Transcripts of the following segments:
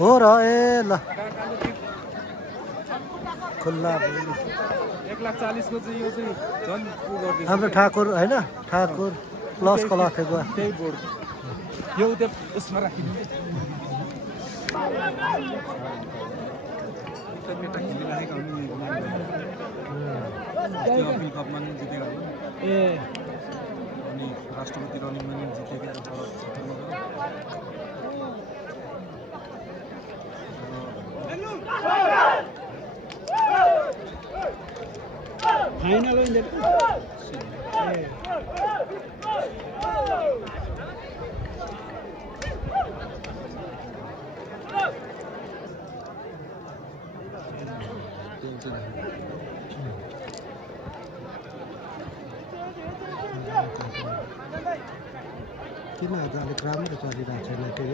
हो र ए ल खुल्ला 1,40,000 को चाहिँ यो चाहिँ झन् उ गर्दैछ हाम्रो ठाकुर होइन ठाकुर प्लस कलाथेको त्यही बोर्ड यो त्यो उसमा राखिदिनु मेटा खेलिरहेको त्यो अपिल कपमा नि जितेको ए अनि राष्ट्रपति रनिङमा नि जितेको फाइनल हो नि किन आज अलिक राम्रो चलिरहेको छैन त्यो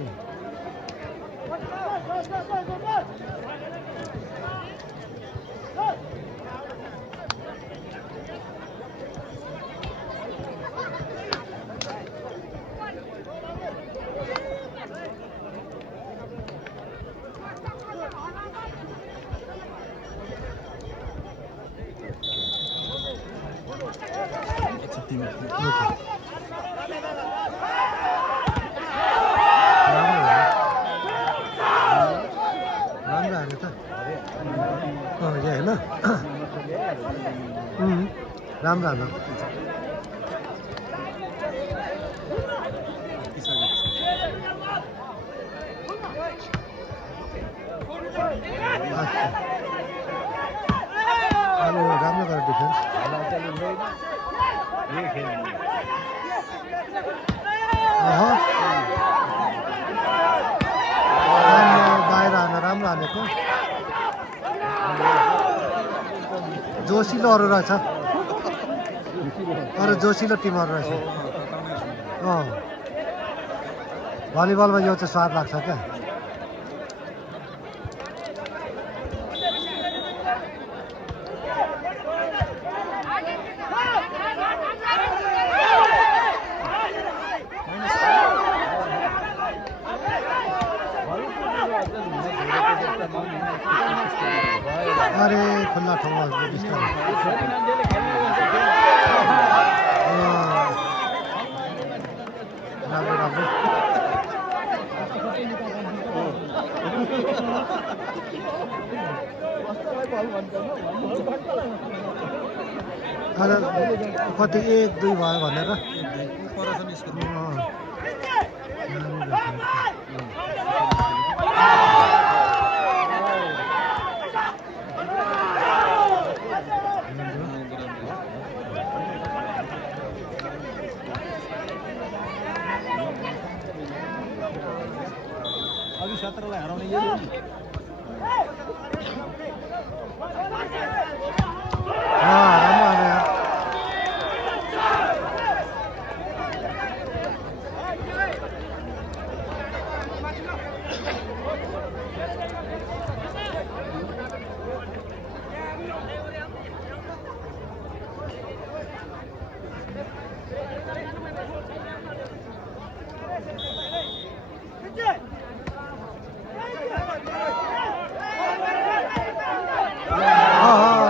राम्रो राम्रो राम्रो गरेर डिफेन्स बाहिर हाने राम्रो हानेको जोसिलो अरू रहेछ अरू जोसिलो टिमहरू रहेछ भलिबलमा यो चाहिँ स्वाद लाग्छ क्या अरे खुल्ला ठाउँमा बिस्तारै राम्रो राम्रो कति 1-2 भयो भनेर अघि 17 लाई हराउने यही हो नि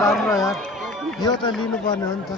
राम्रो यार यो त लिनुपर्ने हो नि त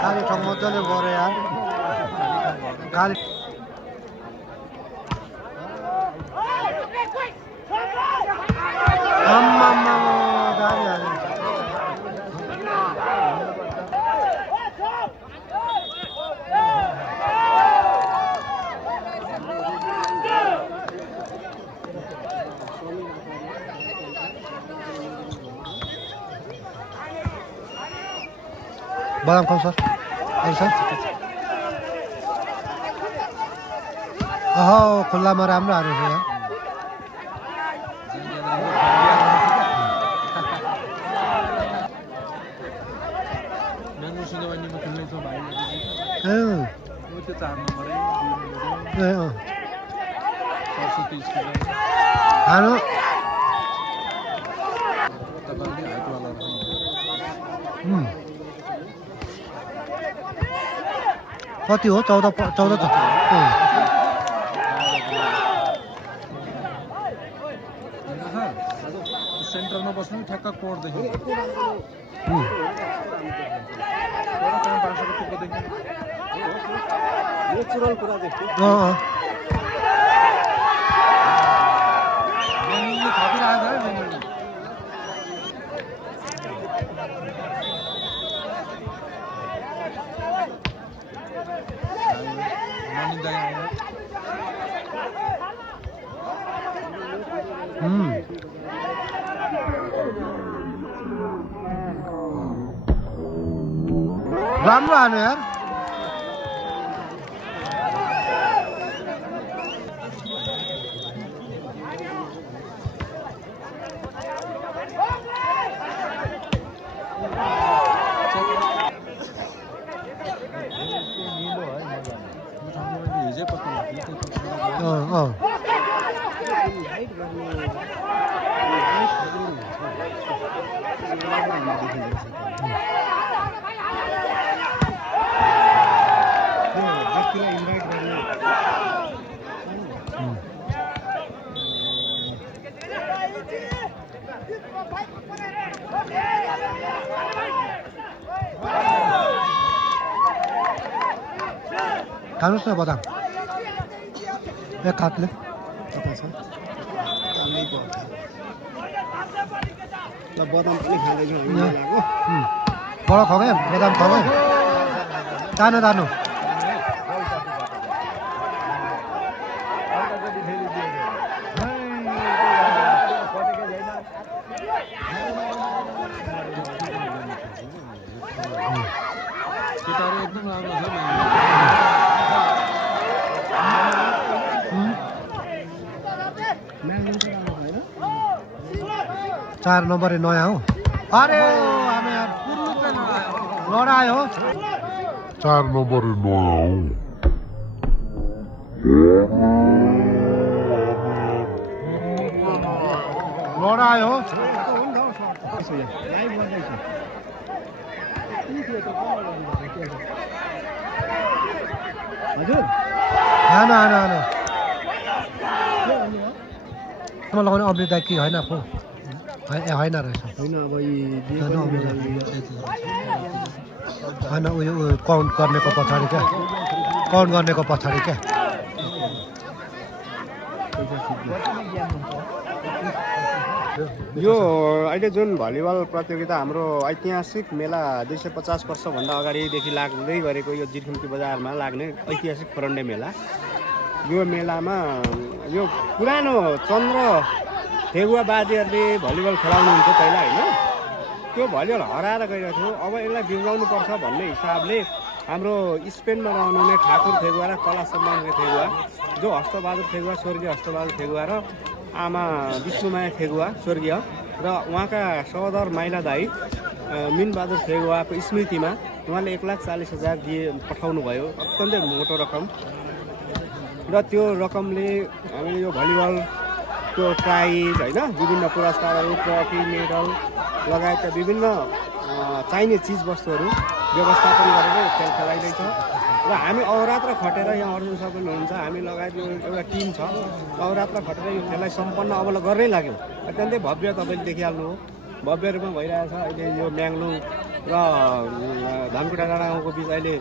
खाली ठाउँ मजाले गऱ्यो यार खाली बदाम खाऊ सर ओहो खुल्लामा राम्रो हारेको छ यहाँ त्यो 4 नम्बरै खानु कति हो 14 सेन्टरमा बस्नु ठ्याक्क कोर्टदेखि नेचुरल कुरा देख्छु राम्रो हान्यो यार खानुहोस् न बदाम एक हातले बदाम पनि खाँदैछु बडा खगे बदाम खगे दानो दानो एकदम राम्रो छ 4 नंबर नया हो अरे हमें यार लड़ाई हो 4 नंबर नया हो लड़ाई हो आना आना आना लगाउने अमृत कि होइन पो होइन रहेछ होइन अब होइन उयो काउन्ट गर्नेको पछाडि क्या काउन्ट गर्नेको पछाडि क्या यो अहिले जुन भलिबल प्रतियोगिता हाम्रो ऐतिहासिक मेला 250 वर्षभन्दा अगाडिदेखि लाग्दै गरेको यो जिरखुम्ती बजारमा लाग्ने ऐतिहासिक फरन्डे मेला यो मेलामा यो पुरानो चन्द्र फेगुवा बाजेहरूले भलिबल खेलाउनुहुन्थ्यो पहिला होइन त्यो भलिबल हराएर गइरहेको थियो अब यसलाई बिउजाउनुपर्छ भन्ने हिसाबले हाम्रो स्पेनमा रहनुहुने ठाकुर फेगुवा र कला सम्मान फेगुवा जो हस्तबहादुर फेगुवा स्वर्गीय हस्तबहादुर फेगुवा र आमा विष्णुमाया फेगुवा स्वर्गीय र उहाँका सहोदर माइला दाई मिनबहादुर फेगुवाको स्मृतिमा उहाँले 1,40,000 दिए पठाउनु भयो अत्यन्तै मोटो रकम र त्यो रकमले हामीले यो भलिबल त्यो प्राइज होइन विभिन्न पुरस्कारहरू ट्रफी मेडल लगायतका विभिन्न चाहिने चिजवस्तुहरू व्यवस्थापन गरेर खेल खेलाइँदैछ र हामी अहोरात्र खटेर यहाँ अर्जुन सर पनि हुनुहुन्छ हामी लगायत यो एउटा टिम छ अहोरात्र खटेर यो खेललाई सम्पन्न अब गर्नै लाग्यो अत्यन्तै भव्य तपाईँले देखिहाल्नु हो भव्य रूपमा भइरहेछ अहिले यो म्याङलुङ र धनकुटा डाँडा गाउँको बिच अहिले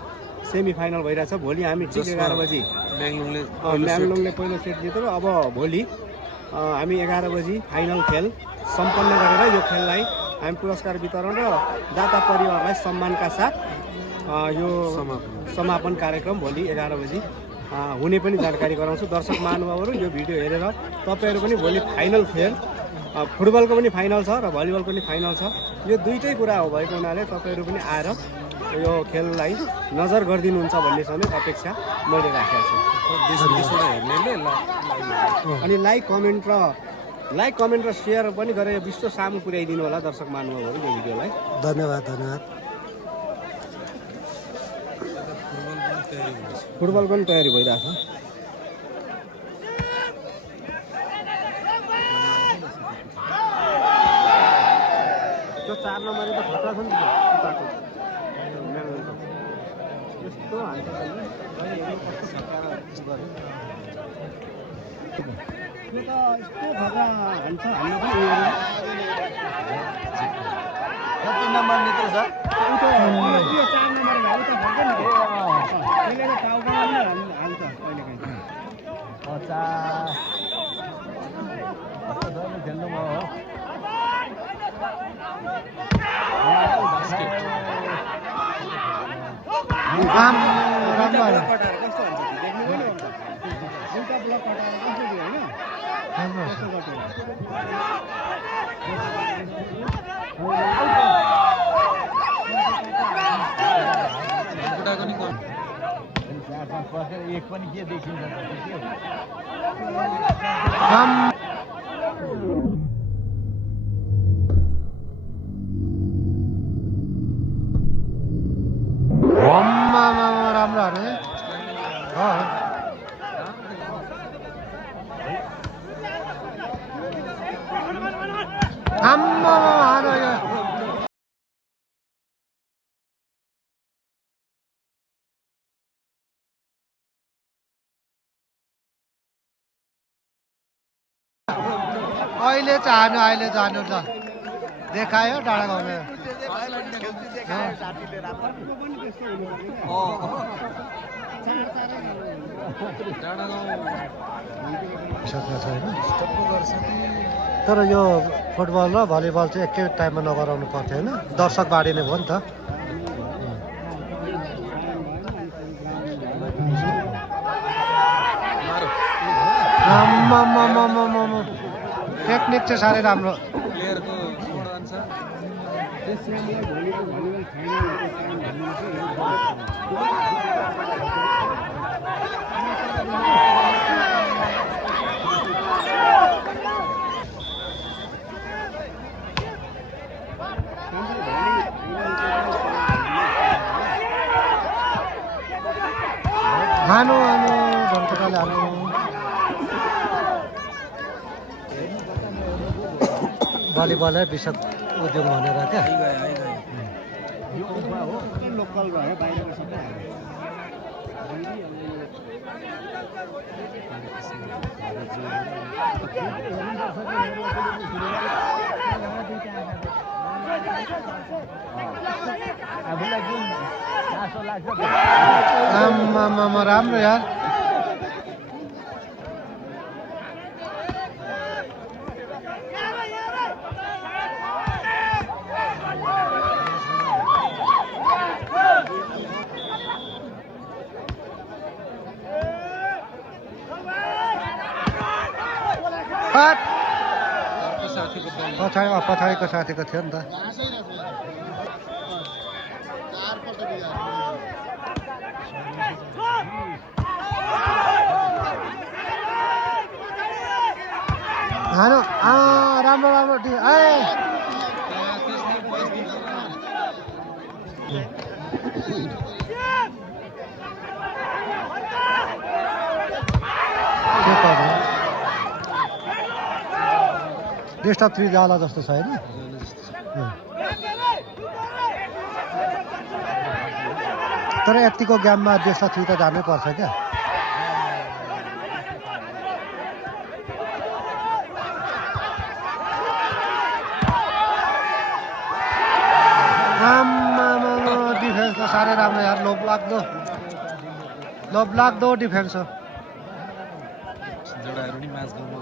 सेमी फाइनल भइरहेछ भोलि हामी ठिक 11 बजी म्याङलुङले पहिलो सेट जितेर अब भोलि हामी 11 बजी फाइनल खेल सम्पन्न गरेर यो खेललाई हामी पुरस्कार वितरण र दाता परिवारलाई सम्मानका साथ यो समापन कार्यक्रम भोलि 11 बजी हुने पनि जानकारी गराउँछु दर्शक महानुभावहरू यो भिडियो हेरेर तपाईँहरू पनि भोलि फाइनल खेल फुटबलको पनि फाइनल छ र भलिबलको पनि फाइनल छ यो दुईटै कुरा हो भएको हुनाले तपाईँहरू पनि आएर यो खेललाई नजर गरिदिनुहुन्छ भन्ने समेत अपेक्षा मैले राखेको छु। अनि लाइक कमेन्ट र सेयर पनि गरेर विश्व सामु पुर्याइदिनु होला दर्शक महानुभावहरू यो भिडियोलाई। धन्यवाद धन्यवाद। फुटबल पनि तयारी भइरहेछ। त्यो 4 नम्बरले त खतरा छ नि यस्तो हान्छ त्यो त यस्तो खतरा हान्छ हाम्रो पनि कति नम्बर मित्र छ? 4 नम्बर भाइ त भन्छ नि त्यसले त टाउकोमा पनि हाल्छ कहिलेकाहीँ 50 खेल्नु भयो हो। राम्रो आयो। कस्तो हुन्छ देख्नु पनि हुन्छ उल्टा ब्लक हटाएर कस्तो दियो होइन राम्रो कस्तो गर्थ्यो खुट्टाको नि कम। एक पनि के देखिन्छ राम्रो अरे अहिले जानु त देखायो डाँडा गाउँमा तर यो फुटबल र भलिबल चाहिँ एकै टाइममा नगराउनु पर्थ्यो होइन दर्शक बाँडिने भयो नि त टेक्निक चाहिँ साह्रै राम्रो प्लेयरको योगदान छ। हानु धनकुटाले हानु भलिबलै विश्व उद्योग भनेर क्या लोकल भयो बाहिरको सबै आम्मामा राम्रो यार पछाडिको साथीको थियो नि त हानु राम्रो डिस्टर्ब 3 जाला जस्तो छ होइन तर यतिको गेममा डिस्टर्ब 3 त जानै पर्छ क्या डिफेन्स त साह्रै राम्रो यार लोभलाग्दो डिफेन्स हो जोडाहरू नि म्याच गर्नु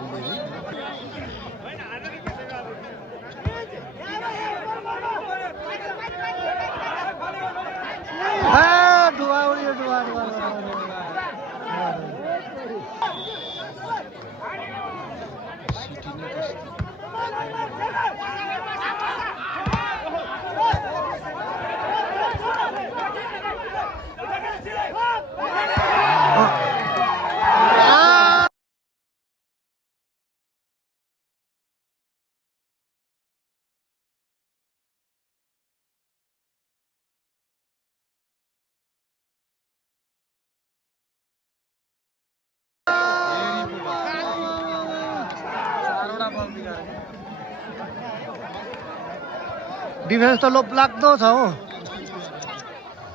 डिफेन्स त लोभ लाग्दो छ हो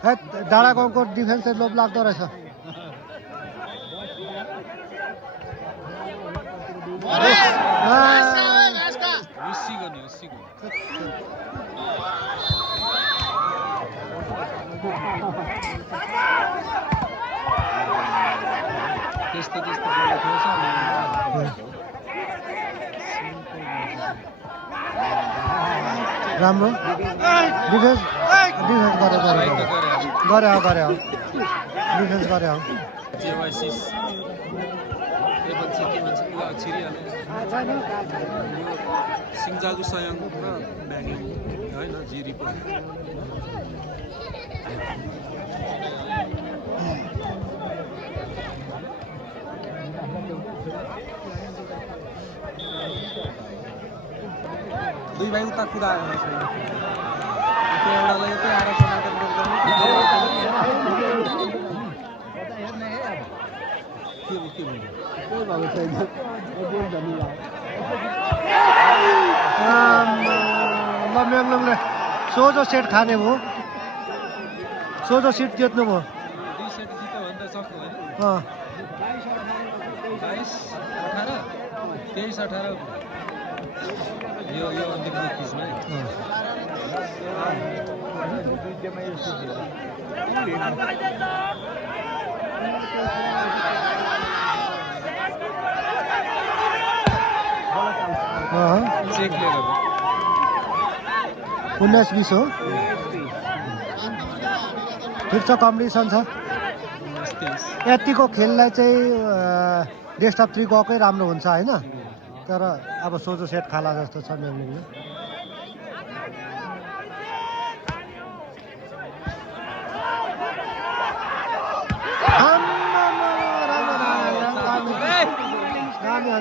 है डाँडा गाउँको डिफेन्स चाहिँ लोभ लाग्दो रहेछ हुस्सी गर्ने हुस्सीको त्यस्तो राम्रो डिफेन्स गरे डिफेन्स गरे हो जेवाइसिस यो मान्छे के भन्छ उसलाई छिरिहाल्यो सिङ्जालु सयङ र ब्यागिङ होइन जिरी पनि दुई भाइ उता कुदायो एउटालाई यतै आएर समातेर लम्याङले सोझो सेट खाने भयो सोझो सिट जित्नु भयो 2 सेट जित्यो भने त सक्नु होइन 22 18 23 18 यो अन्तिमको खिच्न चेक लिएर 19-20 हो ठिक छ कम्पिटिसन छ यतिको खेललाई चाहिँ बेस्ट अफ 3 गएकै राम्रो हुन्छ होइन तर अब सोझो सेट खाला जस्तो छ म्याङले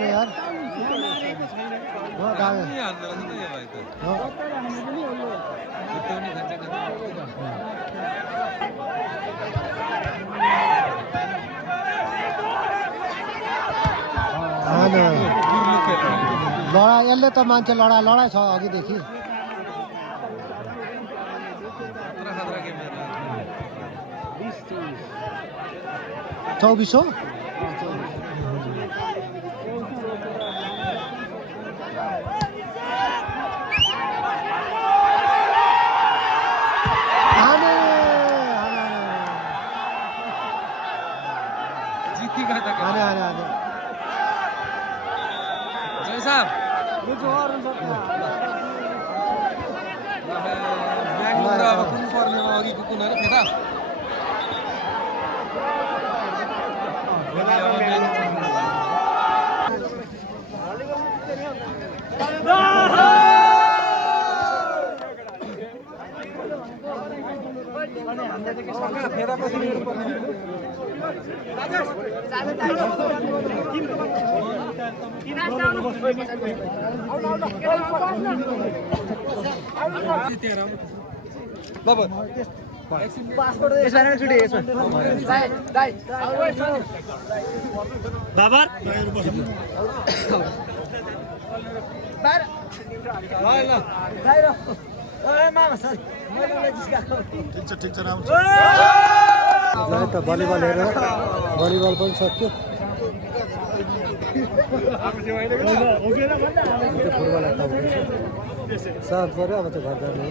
यार लडाइँ यसले त मान्छे लडाइ छ अघिदेखि 24 हो जय साहब अब कुन पर्नेमा अघिको कुनहरू फेदा फेदा कसरी पर्ने ठिक छ राम्रो त भलिबल हेरेर भलिबल पनि सक्यो फुटबल साथ पऱ्यो अब चाहिँ घर जाने